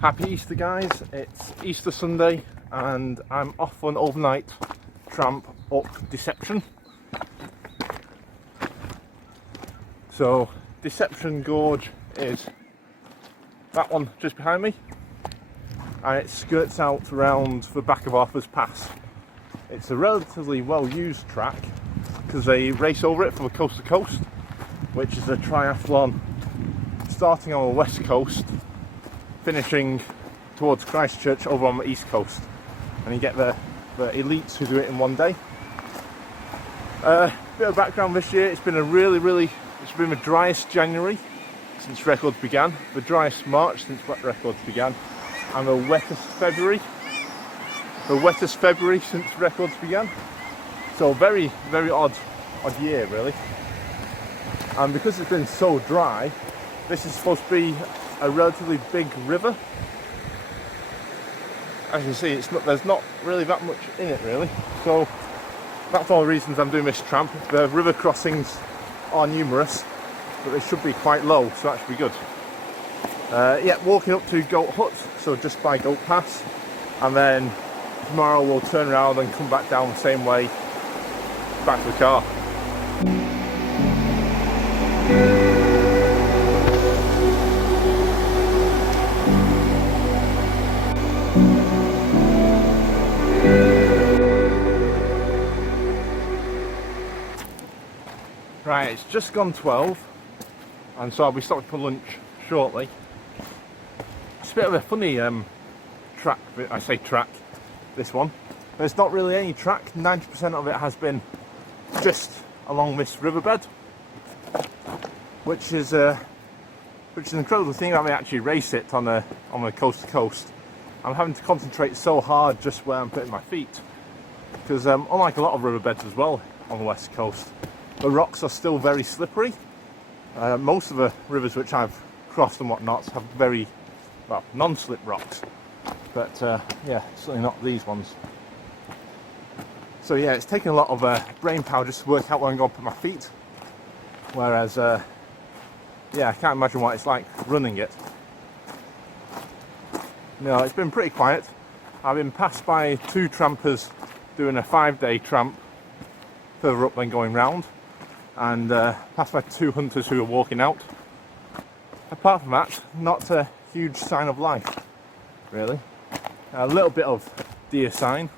Happy Easter, guys. It's Easter Sunday and I'm off for an overnight tramp up Deception. So Deception Gorge is that one just behind me, and it skirts out around the back of Arthur's Pass. It's a relatively well used track because they race over it from coast to coast, which is a triathlon starting on the west coast, finishing towards Christchurch over on the east coast, and you get the elites who do it in one day. Bit of background this year: it's been it's been the driest January since records began, the driest March since records began, and the wettest February since records began. So very odd year really. And because it's been so dry, this is supposed to be a relatively big river. As you can see, there's not really that much in it really. So that's all the reasons I'm doing this tramp. The river crossings are numerous, but they should be quite low, so that should be good. Yeah, walking up to Goat Hut, so just by Goat Pass, and then tomorrow we'll turn around and come back down the same way back to the car. Right, it's just gone 12, and so I'll be stopping for lunch shortly. It's a bit of a funny track, I say track, this one. There's not really any track. 90% of it has been just along this riverbed, which is an incredible thing that they actually race it on a coast to coast. I'm having to concentrate so hard just where I'm putting my feet, because unlike a lot of riverbeds as well on the west coast, the rocks are still very slippery. Most of the rivers which I've crossed and whatnot have very, well, non-slip rocks, but yeah, certainly not these ones. So yeah, it's taken a lot of brain power just to work out where I'm going to put my feet, whereas yeah, I can't imagine what it's like running it. No, it's been pretty quiet. I've been passed by 2 trampers doing a 5-day tramp further up than going round, and passed by 2 hunters who are walking out. Apart from that, not a huge sign of life really. A little bit of deer sign,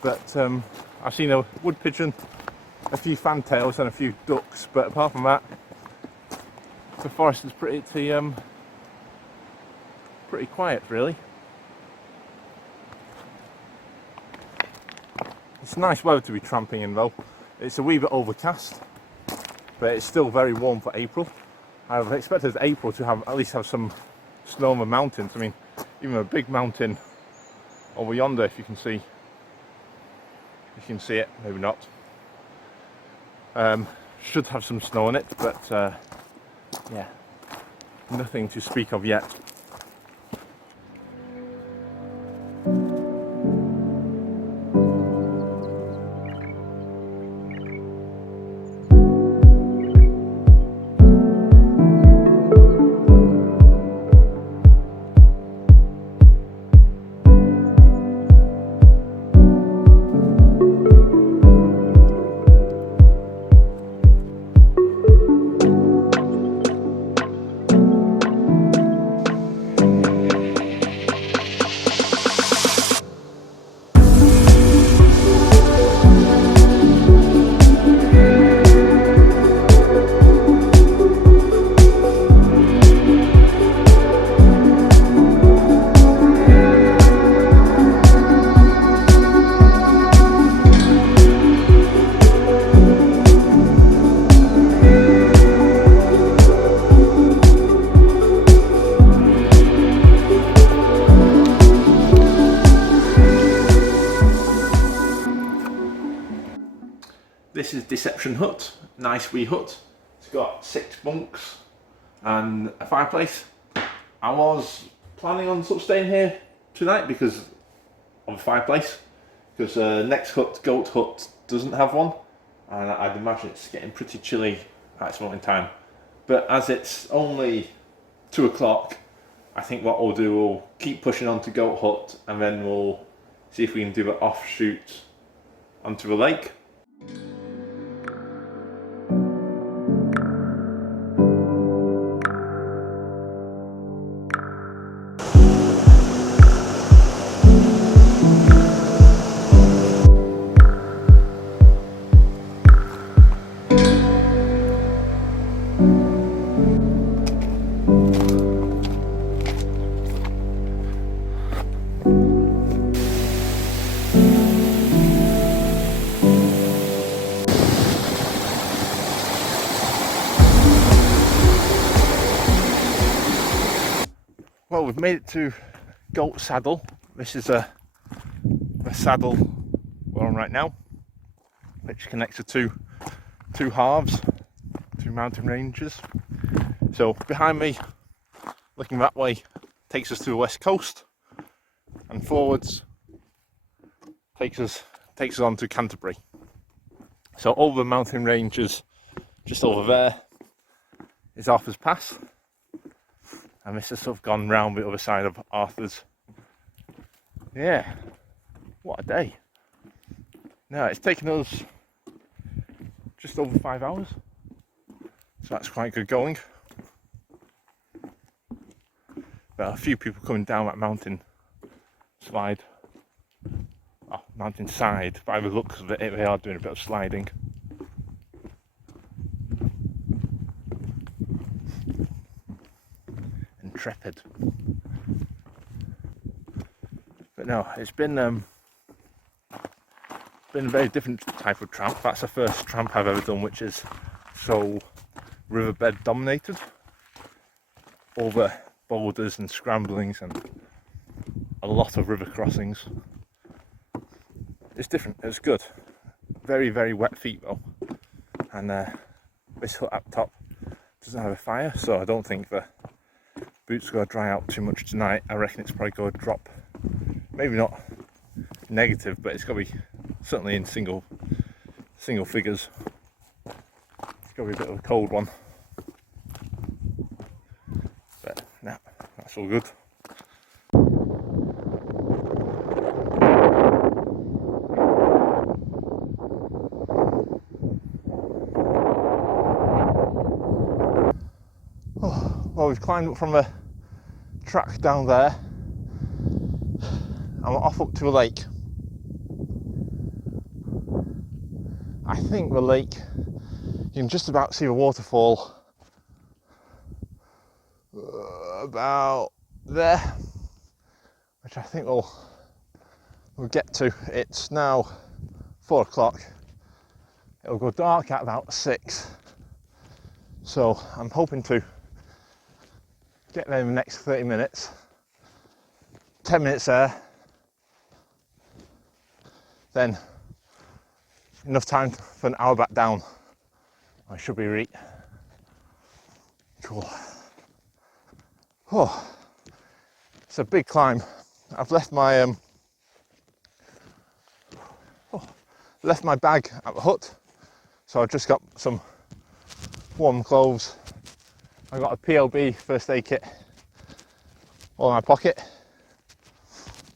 but I've seen a wood pigeon, a few fantails and a few ducks, but apart from that, the forest is pretty quiet really. It's nice weather to be tramping in though. It's a wee bit overcast, but it's still very warm for April. I've expected April to at least have some snow on the mountains. I mean, even a big mountain over yonder, if you can see it, maybe not, should have some snow on it, but yeah, nothing to speak of yet. This is Deception Hut, nice wee hut. It's got 6 bunks and a fireplace. I was planning on sort of staying here tonight because of the fireplace, because next hut, Goat Hut, doesn't have one, and I'd imagine it's getting pretty chilly at this moment in time. But as it's only 2 o'clock, I think what we'll do, we'll keep pushing on to Goat Hut, and then we'll see if we can do an offshoot onto the lake. Well, we've made it to Goat Saddle. This is the saddle we're on right now, which connects the two halves, two mountain ranges. So behind me, looking that way, takes us to the west coast, and forwards takes us on to Canterbury. So over the mountain ranges, just over there, is Arthur's Pass. And this has sort of gone round the other side of Arthur's. Yeah, what a day. Now, it's taken us just over 5 hours. So that's quite good going. There are a few people coming down that mountain slide. Oh, mountain side. By the looks of it, they are doing a bit of sliding. Intrepid. But no, it's been a very different type of tramp. That's the first tramp I've ever done which is so riverbed dominated, over boulders and scramblings and a lot of river crossings. It's different, it's good. Very, very wet feet though, and this hut up top doesn't have a fire, so I don't think the boots are going to dry out too much tonight. I reckon it's probably going to drop, maybe not negative, but it's going to be certainly in single figures. It's going to be a bit of a cold one, but no, that's all good. Well, we've climbed up from the track down there and we're off up to a lake. I think the lake, you can just about see the waterfall about there, which I think we'll get to. It's now 4 o'clock. It'll go dark at about 6. So I'm hoping to get there in the next 30 minutes, 10 minutes there, then enough time for an hour back down. I should be right. Cool. Oh, it's a big climb. I've left my bag at the hut, so I've just got some warm clothes. I've got a PLB first aid kit all in my pocket,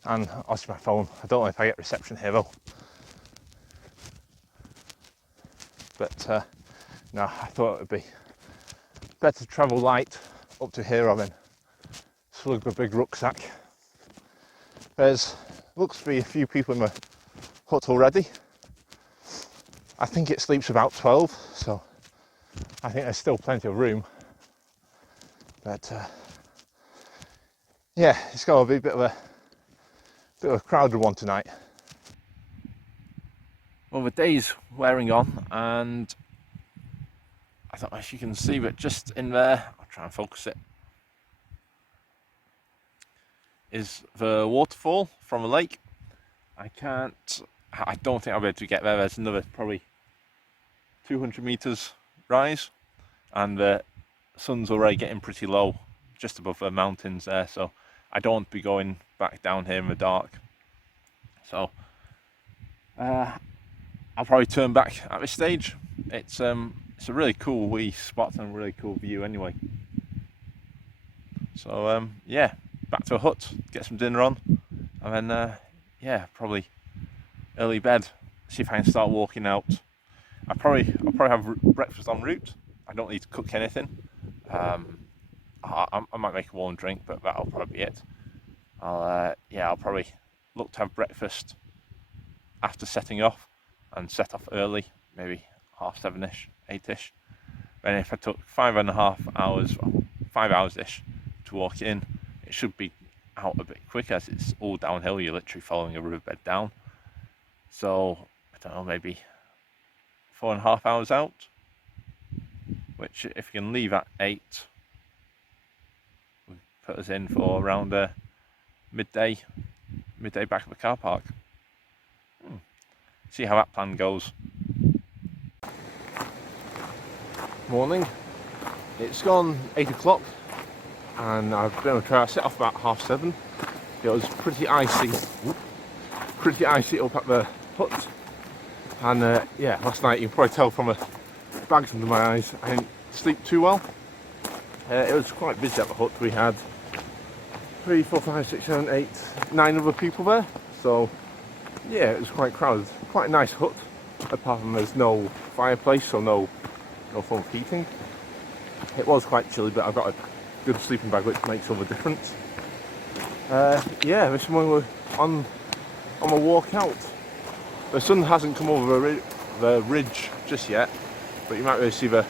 and obviously my phone. I don't know if I get reception here though, but no, I thought it would be better to travel light up to here rather than slug a big rucksack. Looks to be a few people in the hut already. I think it sleeps about 12, so I think there's still plenty of room. But yeah, it's got to be a bit of a crowded one tonight. Well, the day's wearing on, and I don't know if you can see, but just in there, I'll try and focus it, is the waterfall from the lake. I don't think I'll be able to get there. There's another probably 200 meters rise, and the sun's already getting pretty low just above the mountains there, so I don't want to be going back down here in the dark. So I'll probably turn back at this stage. It's a really cool wee spot and a really cool view anyway. So yeah, back to a hut, get some dinner on, and then yeah, probably early bed. See if I can start walking out. I'll probably have breakfast en route. I don't need to cook anything. I might make a warm drink, but that'll probably be it. I'll probably look to have breakfast after setting off, and set off early, maybe 7:30ish, 8ish. And if I took 5.5 hours, 5 hours-ish to walk in, it should be out a bit quicker as it's all downhill. You're literally following a riverbed down. So, I don't know, maybe 4.5 hours out, which if you can leave at 8, would put us in for around midday back at the car park. See how that plan goes. Morning. It's gone 8 o'clock and I've been on a car. I set off about 7:30. It was pretty icy up at the hut, and yeah, last night you can probably tell from the bags under my eyes I didn't sleep too well. It was quite busy at the hut. We had 3, 4, 5, 6, 7, 8, 9 other people there, so yeah, it was quite crowded. Quite a nice hut, apart from there's no fireplace, so no form of heating. It was quite chilly, but I've got a good sleeping bag, which makes all the difference. Yeah, this morning we're on a walk out. The sun hasn't come over the ridge just yet, but you might really see the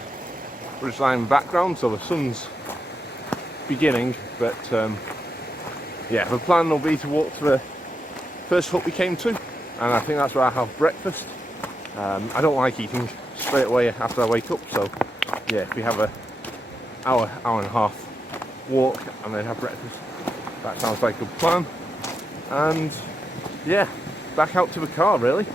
ridge line in the background, so the sun's beginning. But yeah, the plan will be to walk to the first hut we came to, and I think that's where I have breakfast. I don't like eating straight away after I wake up, so yeah, if we have an hour and a half walk and then have breakfast, that sounds like a good plan. And yeah, back out to the car really.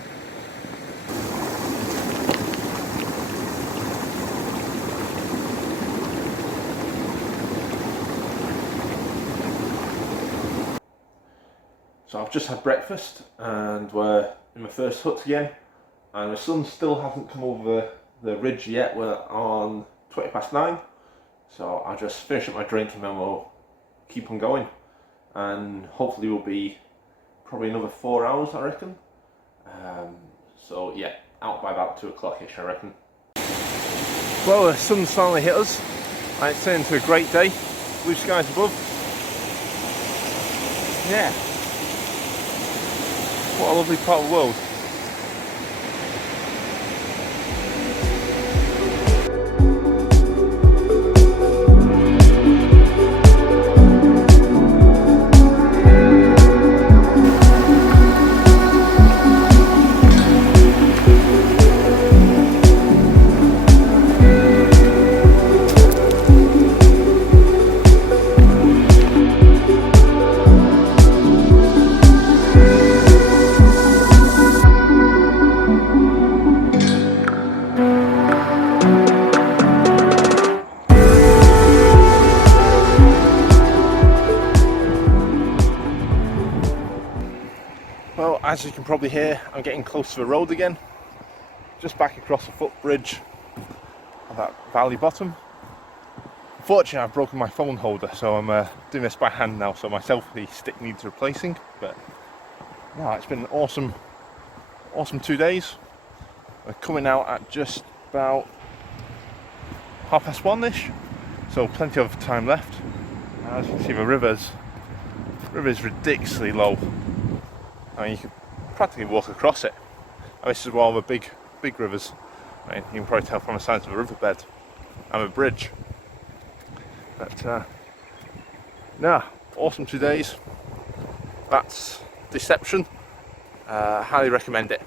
So I've just had breakfast and we're in my first hut again, and the sun still hasn't come over the ridge yet. We're on 9:20, so I'll just finish up my drink and then we'll keep on going, and hopefully we'll be probably another 4 hours, I reckon. So yeah, out by about 2 o'clock-ish, I reckon. Well, the sun's finally hit us and it's turned into a great day. Blue skies above. Yeah, what a lovely part of the world. Well, as you can probably hear, I'm getting close to the road again. Just back across the footbridge of that valley bottom. Unfortunately, I've broken my phone holder, so I'm doing this by hand now, so my selfie stick needs replacing. But no, it's been an awesome 2 days. We're coming out at just about 1:30-ish, so plenty of time left. As you can see, the river's ridiculously low. I mean, you can practically walk across it. And this is one of the big rivers. I mean, you can probably tell from the size of the riverbed and the bridge. But no, awesome 2 days. That's Deception. Highly recommend it.